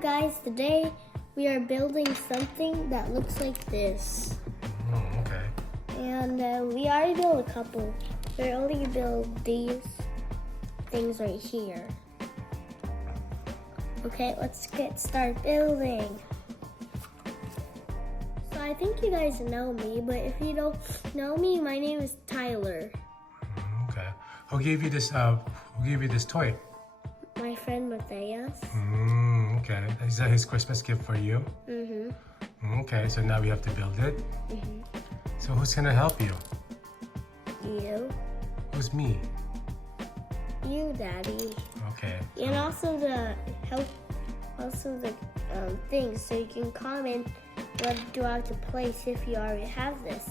guys, today we are building something that looks like this. Oh, okay. And we already built a couple. We're only gonna build these things right here. Okay, let's get started building. So I think you guys know me, but if you don't know me, my name is Tyler. Okay. Who gave you this? Who gave you this toy? My friend Matthias. Okay. Is that his Christmas gift for you? Okay. So now we have to build it. So who's gonna help you? You. Who's me? You, Daddy. Okay. And also the things, so you can comment what do I have to place if you already have this.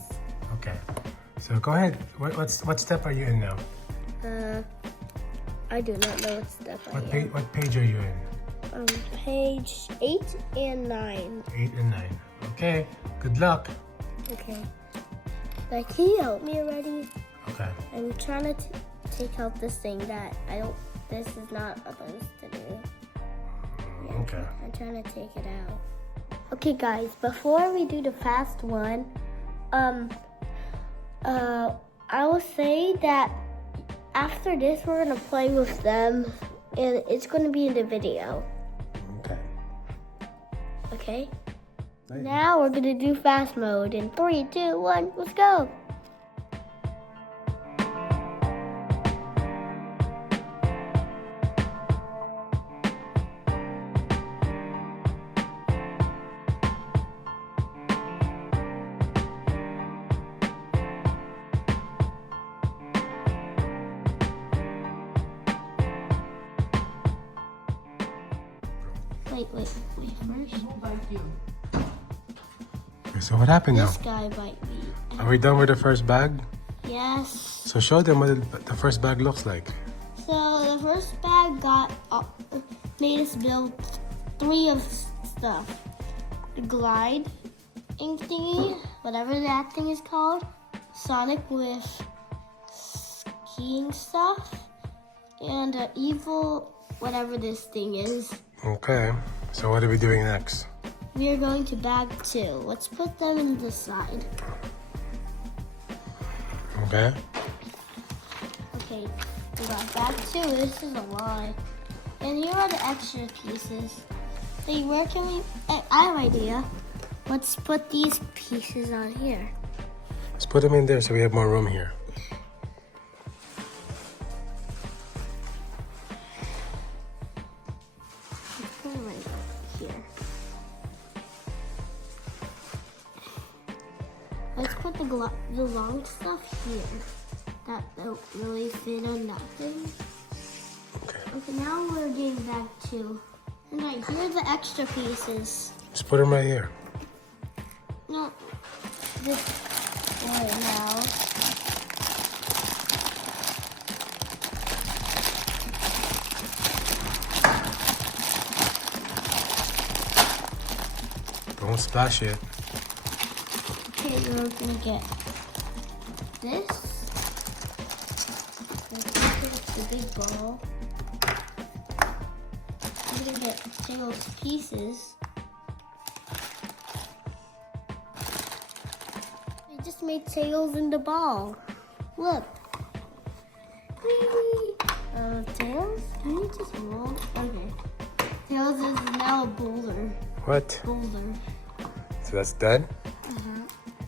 Okay. So go ahead. What step are you in now? I do not know what step I am. What page are you in? Page 8 and 9. 8 and 9. Okay. Good luck. Okay. Like, can you help me already? Okay. I'm trying to take out this thing that this is not supposed to do. Yeah, Okay. I'm trying to take it out. Okay, guys, before we do the fast one, I will say that after this, we're gonna play with them, and it's gonna be in the video. Okay. Okay? Now we're gonna do fast mode in 3, 2, 1, let's go! Wait, first. Okay, so what happened now? This guy bite me. Are we done with the first bag? Yes. So show them what the first bag looks like. So the first bag made us build 3 of stuff. The glide ink thingy, whatever that thing is called. Sonic with skiing stuff. And evil, whatever this thing is. Okay. So what are we doing next? We are going to bag 2. Let's put them in the side. Okay. Okay, we got bag 2. This is a lot. And here are the extra pieces. Hey, where can we... I have an idea. Let's put these pieces on here. Let's put them in there so we have more room here. Let's put them right here. Let's put the long stuff here. That don't really fit on nothing. Okay, now we're getting back to. And right here are the extra pieces. Just put them right here. No, this way now. Don't splash it. Okay, we're gonna get this. It's the big ball. I'm gonna get Tails pieces. We just made Tails in the ball. Look. Whee! Tails? Can you just roll? Okay. Tails is now a boulder. What? Boulder. So that's done?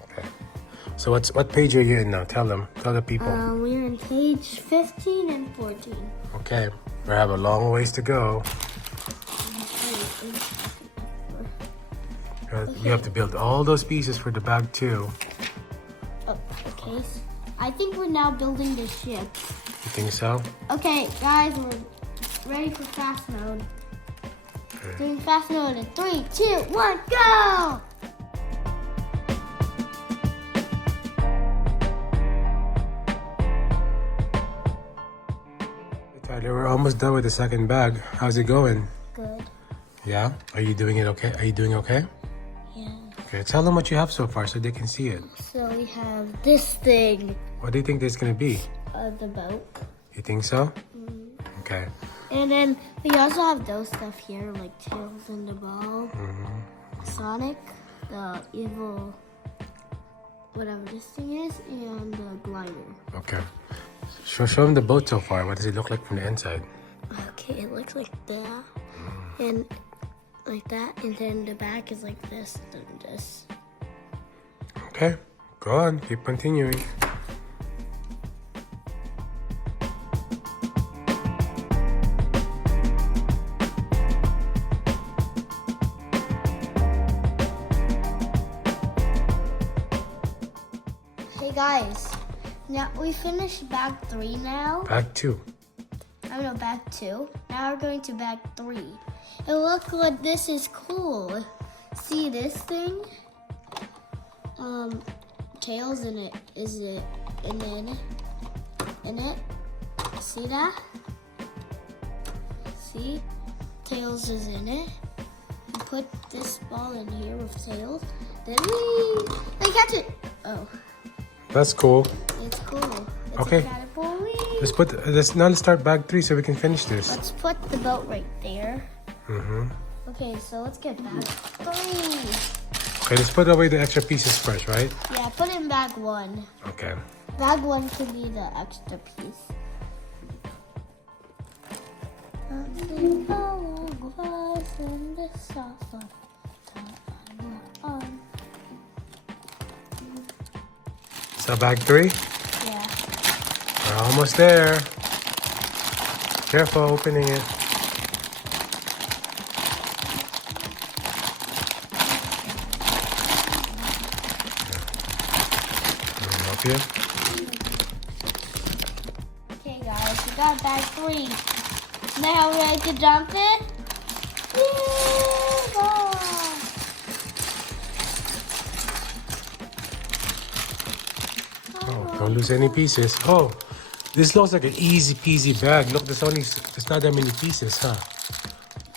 Okay. So what page are you in now? Tell them. Tell the people. We're in page 15 and 14. Okay. We have a long ways to go. You have to build all those pieces for the bag too. Oh, okay. I think we're now building the ship. You think so? Okay, guys, we're ready for fast mode. Okay. Doing fast mode in 3, 2, 1, go! Tyler, we're almost done with the second bag. How's it going? Good. Yeah? Are you doing it okay? Are you doing okay? Yeah. Okay, tell them what you have so far so they can see it. So we have this thing. What do you think this is gonna be? The boat. You think so? Okay. And then we also have those stuff here, like Tails and the Ball, Sonic, the evil, whatever this thing is, and the glider. Okay. Show him the boat so far. What does it look like from the inside? Okay, it looks like that, and like that, and then the back is like this, and this. Okay. Go on. Keep continuing. Hey guys, now we finished bag 3 now. Bag 2. I know bag 2. Now we're going to bag 3. And look what this is cool. See this thing? Tails in it. Is it in it? See that? See? Tails is in it. You put this ball in here with Tails. Then they catch it. Oh. That's cool. It's cool. It's Okay. a catapult. Let's start bag 3 so we can finish this. Let's put the boat right there. Mm-hmm. Okay, so let's get bag 3. Okay, let's put away the extra pieces first, right? Yeah, put in bag 1. Okay. Bag 1 can be the extra piece. So bag 3? Yeah. We're almost there. Careful opening it. Help you? Okay, guys, we got bag 3. Now we're ready to jump it. Oh, don't lose any pieces. Oh, this looks like an easy peasy bag. Look, there's not that many pieces, huh?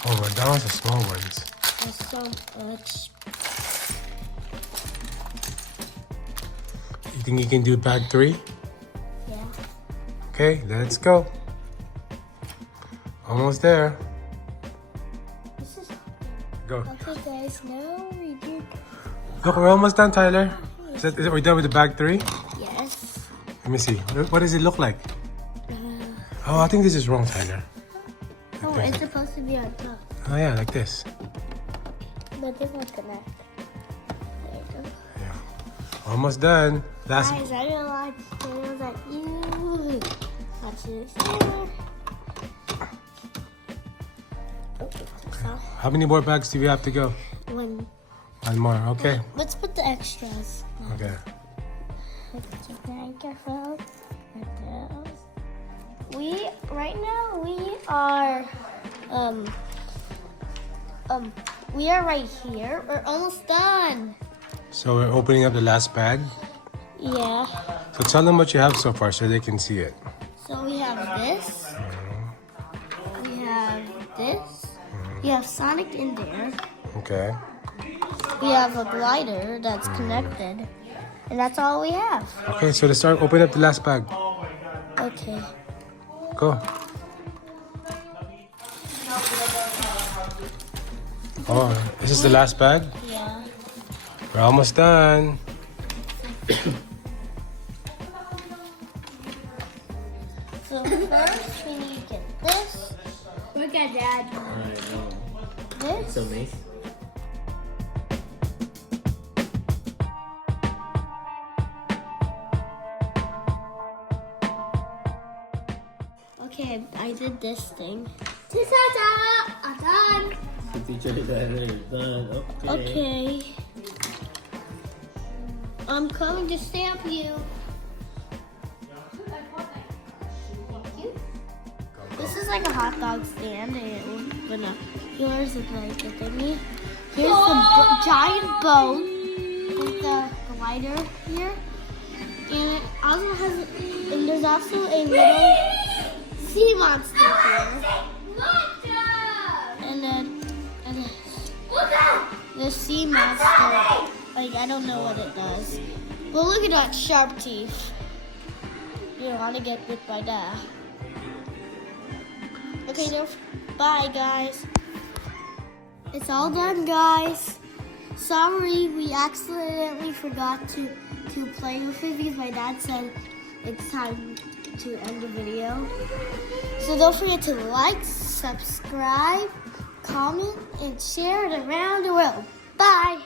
Oh, well, those are small ones. There's so much. You think you can do bag 3? Yeah. Okay, let's go. Almost there. This is Go. okay, guys. No, we did. Look, we're almost done, Tyler. Are we done with the bag 3? Yes. Let me see. What does it look like? Oh, I think this is wrong, Tyler. Oh, it's supposed to be on top, Oh, yeah, like this. but they won't connect. There you go. Yeah. Almost done. Last. Guys, I don't like Tails at you. Watch this here. Oh, How many more bags do we have to go? one. One more. Okay. Let's put the extras. Okay. Let's be very careful with those. Right now we are right here. We're almost done. So we're opening up the last bag. Yeah. So tell them what you have so far so they can see it. So we have this. We have this. We have Sonic in there. Okay. We have a glider that's connected. And that's all we have. Okay, so let's start. Open up the last bag. Okay. Go. Oh, this is the last bag? Yeah. We're almost done. So first we need to get this. Look at Dad. This. So nice. Okay, I did this thing. Ta-ta-ta! I'm done. The teacher did that and it's done. Okay. I'm coming to stamp you. Thank you. This is like a hot dog stand, and yours is like a thingy. Here's the giant boat with the glider here, and it also has, and there's also a little sea monster here, and then the sea monster. Like, I don't know what it does. But look at that sharp teeth. You don't want to get bit by that. Okay, bye guys. It's all done, guys. Sorry, we accidentally forgot to play with it because my dad said it's time to end the video. So don't forget to like, subscribe, comment, and share it around the world. Bye.